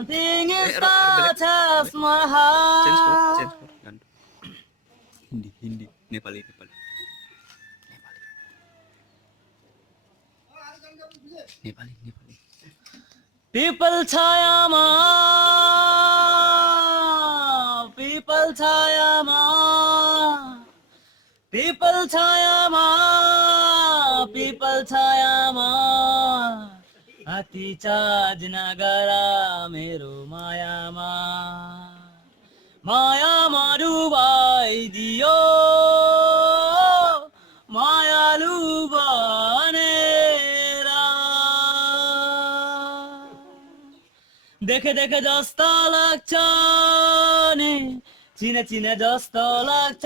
Nothing is touches my heart. Hindi, Nepali. People छायामा people छायामा people छायामा people छायामा अति charge नगरा मेरो मायामा मायामा डुबाइदियो मायालु बनेर देखे देखे जस्तो लाग्छ नि चिने चिने जस्तो लाग्छ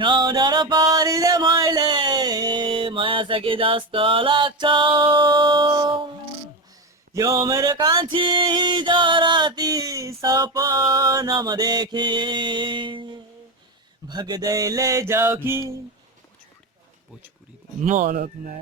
नडर पारिदे मैले माया सके जस्तो लाग्छ यो मेरो कान्छी हिजो राति सपनामा देखे भगदै लैजाऊ कि भोजपुरी मनत नै